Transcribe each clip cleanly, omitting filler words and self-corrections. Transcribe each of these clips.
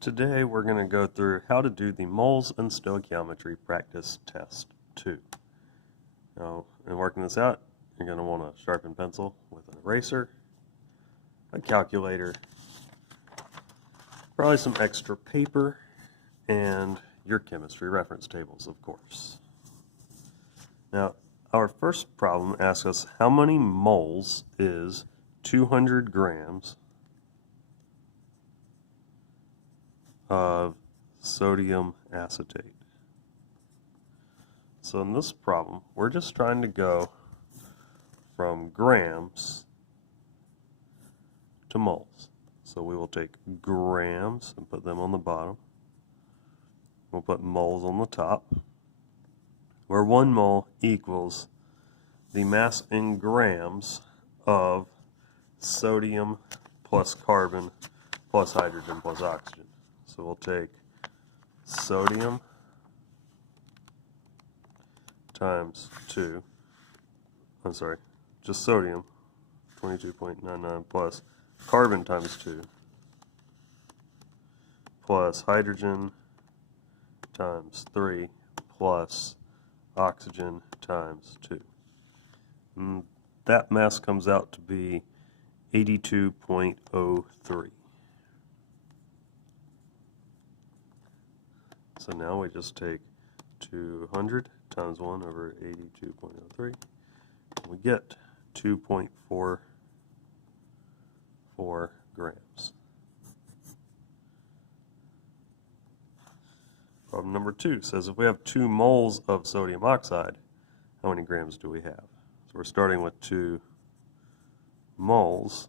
Today we're going to go through how to do the moles and stoichiometry practice test 2. Now, in working this out, you're going to want a sharpened pencil with an eraser, a calculator, probably some extra paper, and your chemistry reference tables, of course. Now, our first problem asks us how many moles is 200 grams of sodium acetate. So in this problem, we're just trying to go from grams to moles. So we will take grams and put them on the bottom. We'll put moles on the top, where 1 mole equals the mass in grams of sodium plus carbon plus hydrogen plus oxygen. So we'll take sodium times 2, just sodium, 22.99 plus carbon times 2 plus hydrogen times 3 plus oxygen times 2. And that mass comes out to be 82.03. So now we just take 200 times 1 over 82.03, and we get 2.44 grams. Problem number 2 says if we have 2 moles of sodium oxide, how many grams do we have? So we're starting with 2 moles,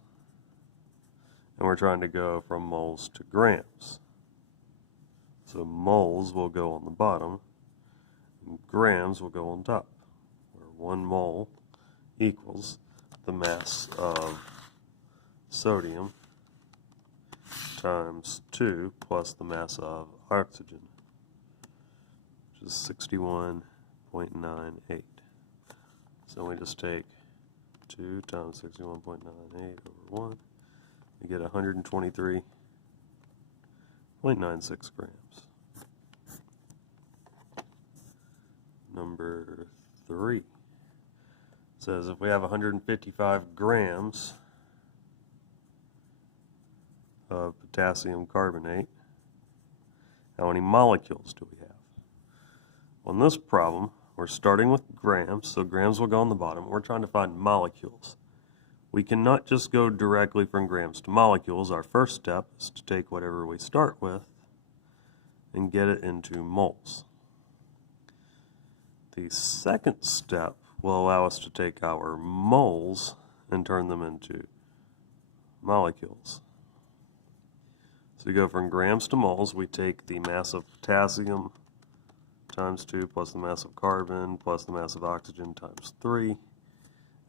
and we're trying to go from moles to grams. So moles will go on the bottom, and grams will go on top, where 1 mole equals the mass of sodium times 2 plus the mass of oxygen, which is 61.98. So we just take 2 times 61.98 over 1, we get 123.96 grams. Number 3 says if we have 155 grams of potassium carbonate, how many molecules do we have? Well, in this problem, we're starting with grams, so grams will go on the bottom. We're trying to find molecules. We cannot just go directly from grams to molecules. Our first step is to take whatever we start with and get it into moles. The second step will allow us to take our moles and turn them into molecules. So we go from grams to moles. We take the mass of potassium times 2 plus the mass of carbon plus the mass of oxygen times 3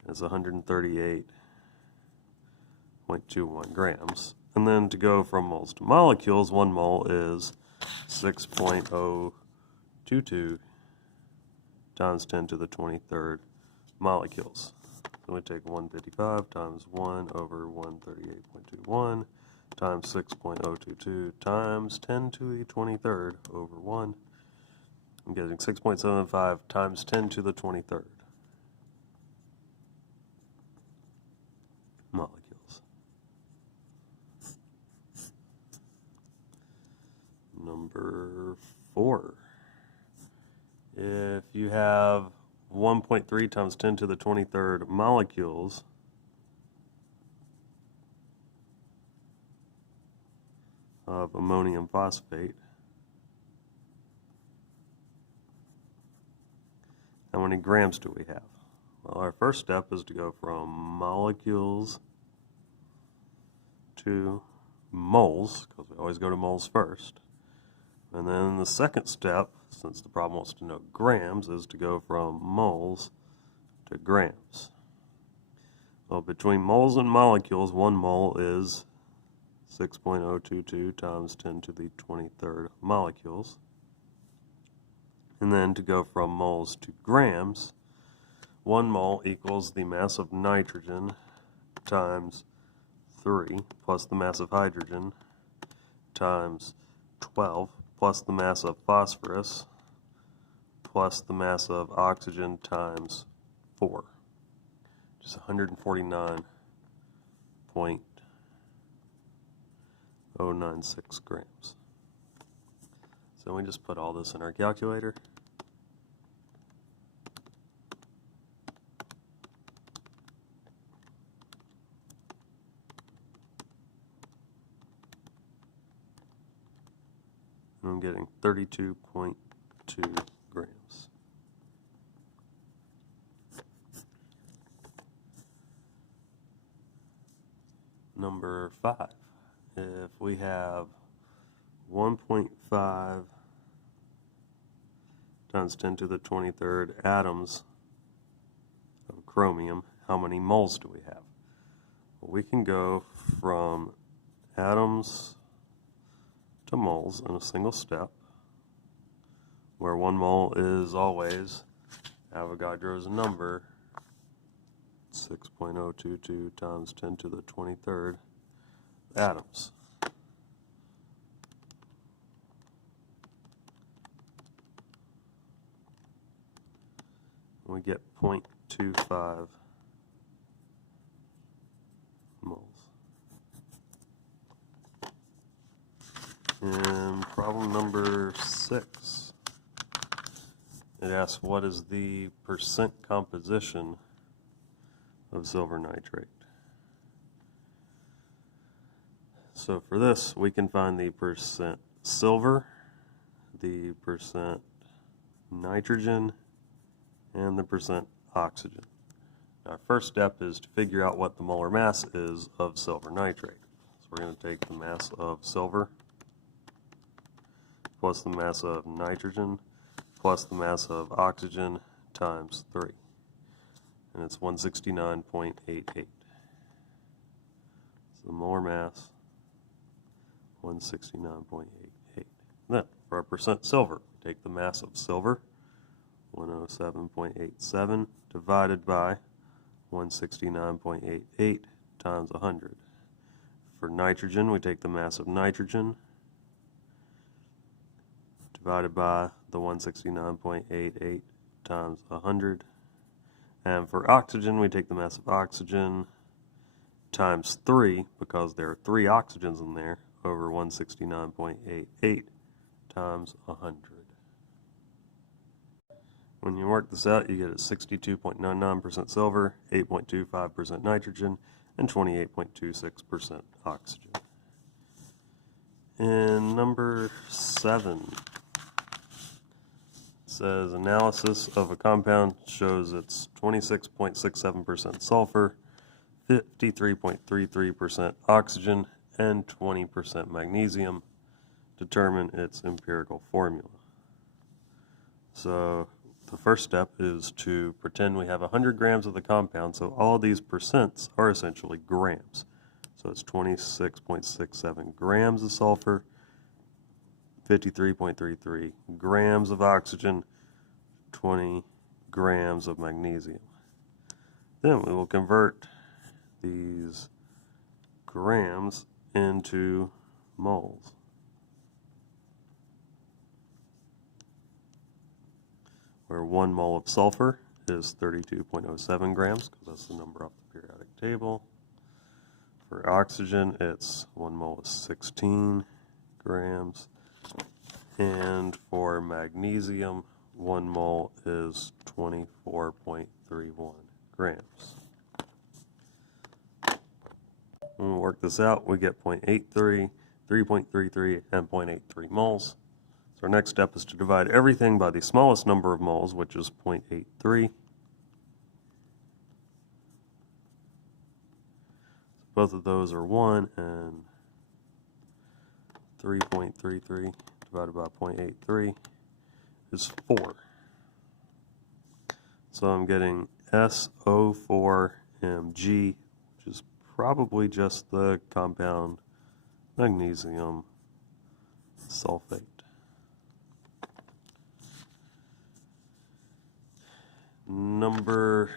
is 138.21 grams. And then to go from moles to molecules, 1 mole is 6.022 times 10 to the 23rd molecules. So we take 155 times 1 over 138.21 times 6.022 times 10 to the 23rd over 1. I'm getting 6.75 times 10 to the 23rd molecules. Number 4. If you have 1.3 times 10 to the 23rd molecules, of ammonium phosphate, how many grams do we have? Well, our first step is to go from molecules to moles, because we always go to moles first. And then the second step, since the problem wants to know grams, is to go from moles to grams. Well, between moles and molecules, 1 mole is 6.022 times 10 to the 23rd molecules. And then to go from moles to grams, 1 mole equals the mass of nitrogen times 3 plus the mass of hydrogen times 12 plus the mass of phosphorus plus the mass of oxygen times 4, which is 149.096 grams. So we just put all this in our calculator. I'm getting 32.2 grams. Number 5. If we have 1.5 times 10 to the 23rd atoms of chromium, how many moles do we have? Well, we can go from atoms to moles in a single step, where 1 mole is always Avogadro's number, 6.022 times 10 to the 23rd atoms. We get 0.25 moles. And problem number 6. It asks, what is the percent composition of silver nitrate? So for this, we can find the percent silver, the percent nitrogen, and the percent oxygen. Our first step is to figure out what the molar mass is of silver nitrate. So we're going to take the mass of silver plus the mass of nitrogen plus the mass of oxygen times 3. And it's 169.88. So the molar mass, 169.88. Then, for our percent silver, take the mass of silver, 107.87, divided by 169.88 times 100. For nitrogen, we take the mass of nitrogen, divided by the 169.88 times 100. And for oxygen, we take the mass of oxygen times 3, because there are 3 oxygens in there, over 169.88 times 100. When you work this out, you get a 62.99% silver, 8.25% nitrogen, and 28.26% oxygen. And number 7 says analysis of a compound shows it's 26.67% sulfur, 53.33% oxygen, and 20% magnesium. Determine its empirical formula. So the first step is to pretend we have 100 grams of the compound, so all of these percents are essentially grams. So it's 26.67 grams of sulfur, 53.33 grams of oxygen, 20 grams of magnesium. Then we will convert these grams into moles. Where 1 mole of sulfur is 32.07 grams, because that's the number off the periodic table. For oxygen, it's 1 mole is 16 grams. And for magnesium, 1 mole is 24.31 grams. When we work this out, we get 0.83, 3.33, and 0.83 moles. So our next step is to divide everything by the smallest number of moles, which is 0.83. Both of those are 1, and 3.33 divided by 0.83 is 4. So I'm getting SO4Mg, which is probably just the compound magnesium sulfate. Number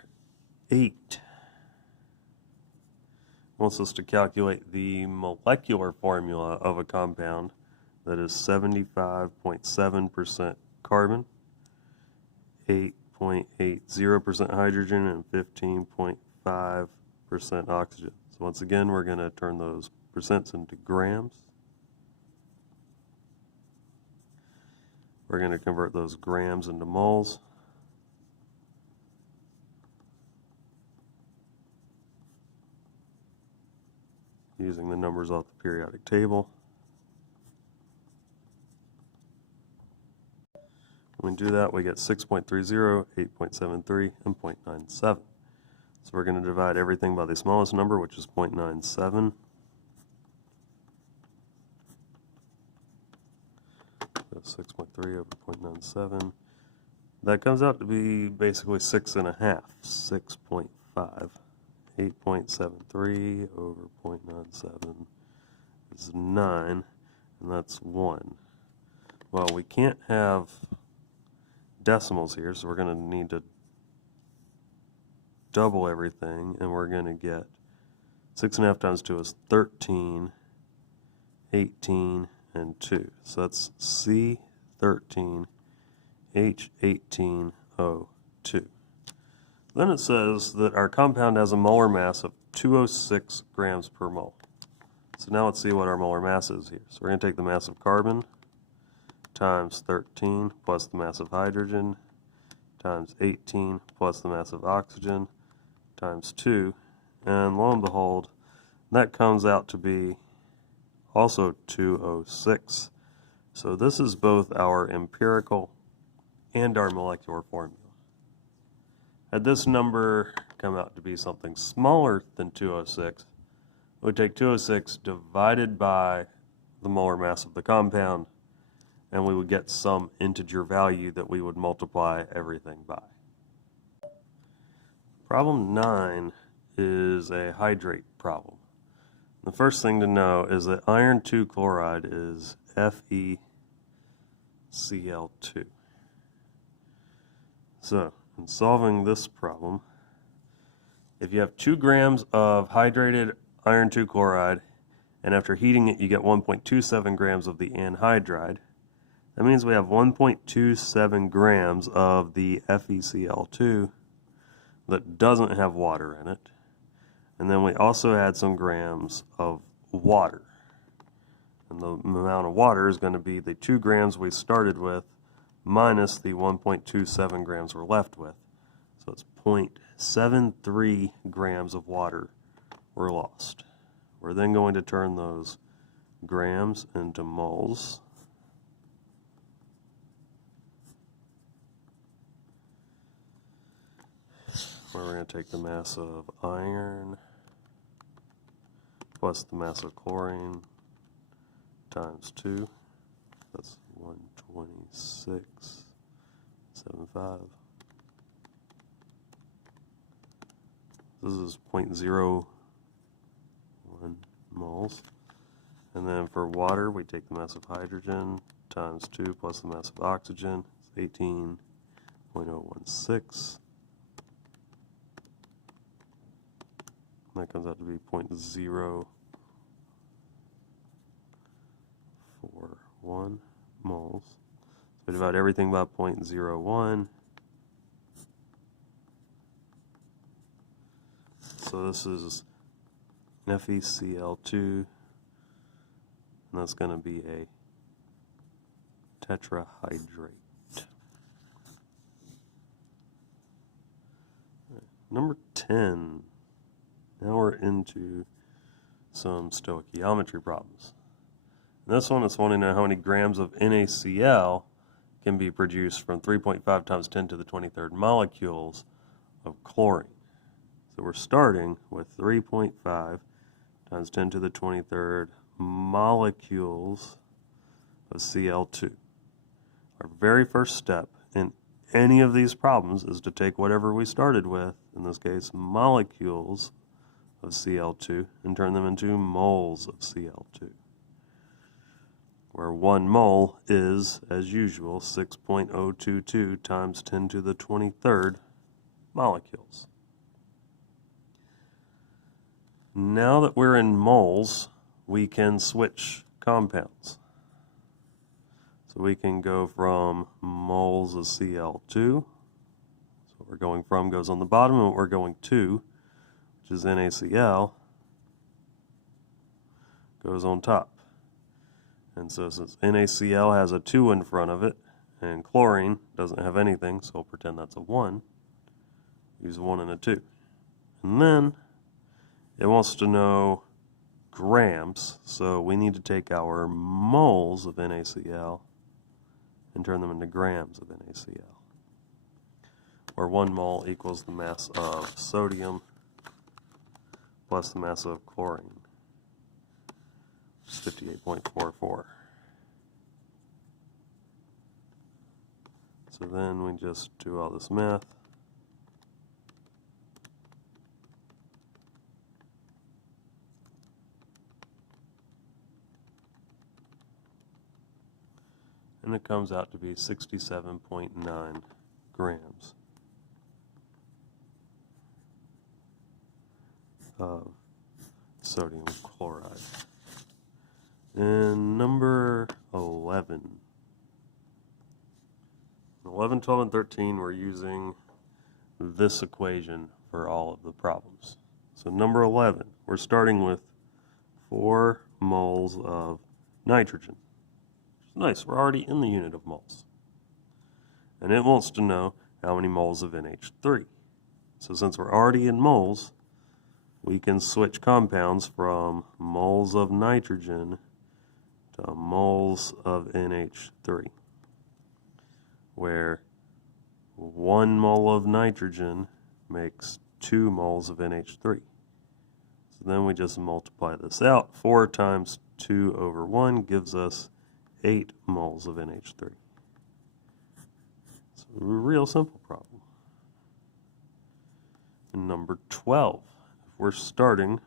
8 wants us to calculate the molecular formula of a compound that is 75.7% carbon, 8.80% hydrogen, and 15.5% oxygen. So once again, we're going to turn those percents into grams. We're going to convert those grams into moles. Using the numbers off the periodic table. When we do that, we get 6.30, 8.73, and 0.97. So we're going to divide everything by the smallest number, which is 0.97. So 6.3 over 0.97. That comes out to be basically 6.5, 6.5. 8.73 over 0.97 is 9, and that's 1. Well, we can't have decimals here, so we're going to need to double everything, and we're going to get 6.5 times 2 is 13, 18, and 2. So that's C13, H18, O2. Then it says that our compound has a molar mass of 206 grams per mole. So now let's see what our molar mass is here. So we're going to take the mass of carbon times 13 plus the mass of hydrogen times 18 plus the mass of oxygen times 2. And lo and behold, that comes out to be also 206. So this is both our empirical and our molecular formula. Had this number come out to be something smaller than 206, we would take 206 divided by the molar mass of the compound, and we would get some integer value that we would multiply everything by. Problem 9 is a hydrate problem. The first thing to know is that iron 2 chloride is FeCl2. So, in solving this problem, if you have 2 grams of hydrated iron 2 chloride, and after heating it you get 1.27 grams of the anhydride, that means we have 1.27 grams of the FeCl2 that doesn't have water in it. And then we also add some grams of water. And the amount of water is going to be the 2 grams we started with minus the 1.27 grams we're left with. So it's 0.73 grams of water were lost. We're then going to turn those grams into moles. Where we're going to take the mass of iron plus the mass of chlorine times 2. That's 126.75. This is 0.01 moles. And then for water, we take the mass of hydrogen times 2 plus the mass of oxygen. It's 18.016. That comes out to be 0.041 moles. So we divide everything by 0.01. So this is FeCl2, and that's going to be a tetrahydrate. Number 10. Now we're into some stoichiometry problems. And this one is wanting to know how many grams of NaCl can be produced from 3.5 times 10 to the 23rd molecules of chlorine. So we're starting with 3.5 times 10 to the 23rd molecules of Cl2. Our very first step in any of these problems is to take whatever we started with, in this case molecules of Cl2, and turn them into moles of Cl2, where 1 mole is, as usual, 6.022 times 10 to the 23rd molecules. Now that we're in moles, we can switch compounds. So we can go from moles of Cl2. So what we're going from goes on the bottom, and what we're going to, which is NaCl, goes on top. And so since NaCl has a 2 in front of it, and chlorine doesn't have anything, so we'll pretend that's a 1, use a 1 and a 2. And then it wants to know grams, so we need to take our moles of NaCl and turn them into grams of NaCl, where 1 mole equals the mass of sodium plus the mass of chlorine, which is 58.44. So then we just do all this math. And it comes out to be 67.9 grams of sodium chloride. And number 11. 11, 12, and 13, we're using this equation for all of the problems. So number 11, we're starting with 4 moles of nitrogen. Nice, we're already in the unit of moles. And it wants to know how many moles of NH3. So since we're already in moles, we can switch compounds from moles of nitrogen to moles of NH3, where 1 mole of nitrogen makes 2 moles of NH3. So then we just multiply this out. 4 times 2 over 1 gives us 8 moles of NH3. It's a real simple problem. And number 12, if we're starting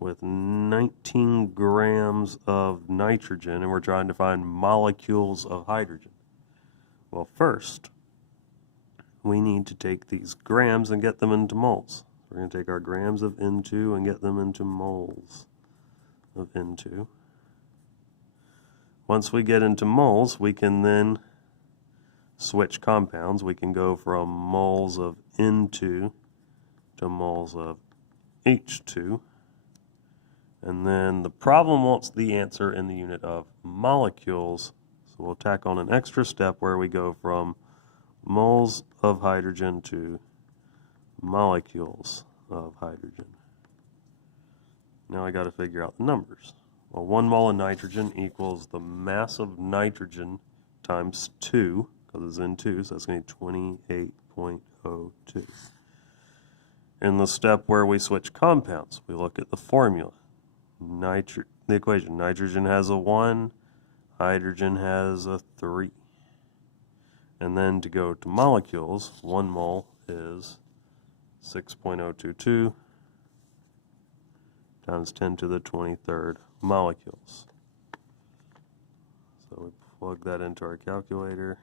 with 19 grams of nitrogen and we're trying to find molecules of hydrogen. Well, first, we need to take these grams and get them into moles. We're going to take our grams of N2 and get them into moles of N2. Once we get into moles, we can then switch compounds. We can go from moles of N2 to moles of H2. And then the problem wants the answer in the unit of molecules. So we'll tack on an extra step where we go from moles of hydrogen to molecules of hydrogen. Now I got to figure out the numbers. Well, 1 mole of nitrogen equals the mass of nitrogen times 2, because it's N2, so that's going to be 28.02. In the step where we switch compounds, we look at the formula. The equation, nitrogen has a 1, hydrogen has a 3. And then to go to molecules, 1 mole is 6.022 times 10 to the 23rd molecules. So we plug that into our calculator.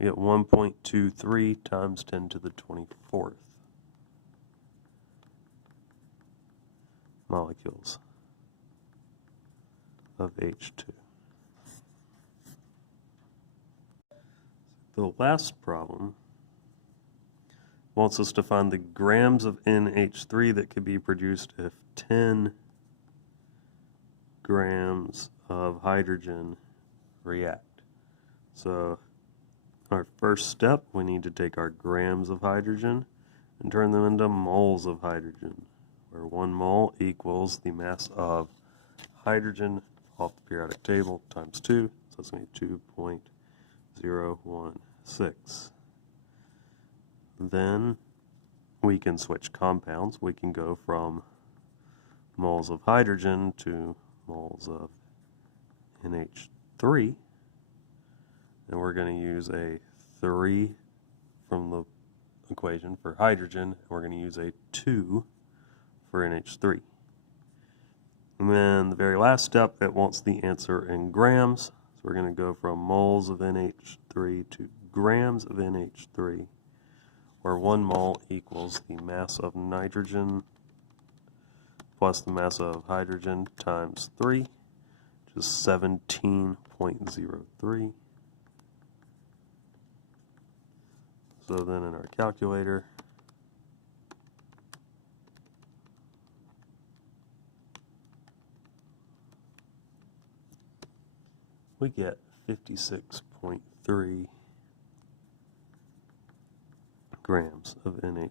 We get 1.23 times 10 to the 24th molecules of H2. The last problem wants us to find the grams of NH3 that could be produced if 10 grams of hydrogen react. So our first step, we need to take our grams of hydrogen and turn them into moles of hydrogen, where 1 mole equals the mass of hydrogen off the periodic table times 2, so that's going to be 2.016. Then we can switch compounds. We can go from moles of hydrogen to moles of NH3, and we're going to use a 3 from the equation for hydrogen, and we're going to use a 2 for NH3. And then the very last step, it wants the answer in grams. So we're going to go from moles of NH3 to grams of NH3, where 1 mole equals the mass of nitrogen plus the mass of hydrogen times 3, which is 17.03. So then in our calculator, we get 56.3 grams of NH.